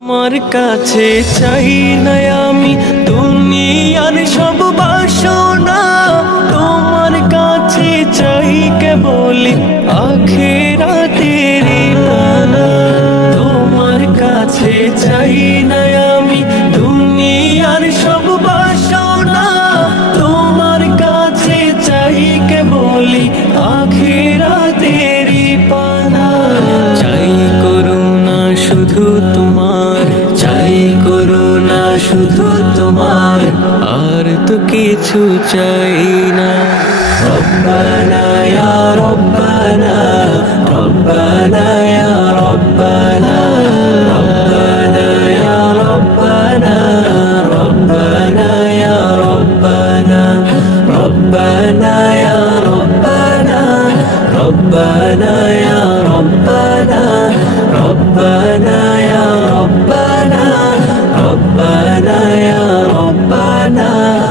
তোমার কাছে চাই না আমি দুনিয়ার সব বাসনা, তোমার কাছে চাই কেবল আখিরাতের পানা। তোমার কাছে চাই না আমি দুনিয়ার সব বাসনা, তোমার কাছে চাই কেবল আখিরাতের পানা। চাই করুণা শুধু তোমার, চাই করুণা শুধু তোমার, আর তো কিছু চাই না। রব্বানা ইয়া রব্বানা, রব্বানা ইয়া রব্বানা, রব্বানা ইয়া রব্বানা, রব্বানা ইয়া রব্বানা, রব্বানা ইয়া রব্বানা, রব্বানা ইয়া রব্বানা, রব্বানা ইয়া রব্বানা, রব্বানা ইয়া রব্বানা।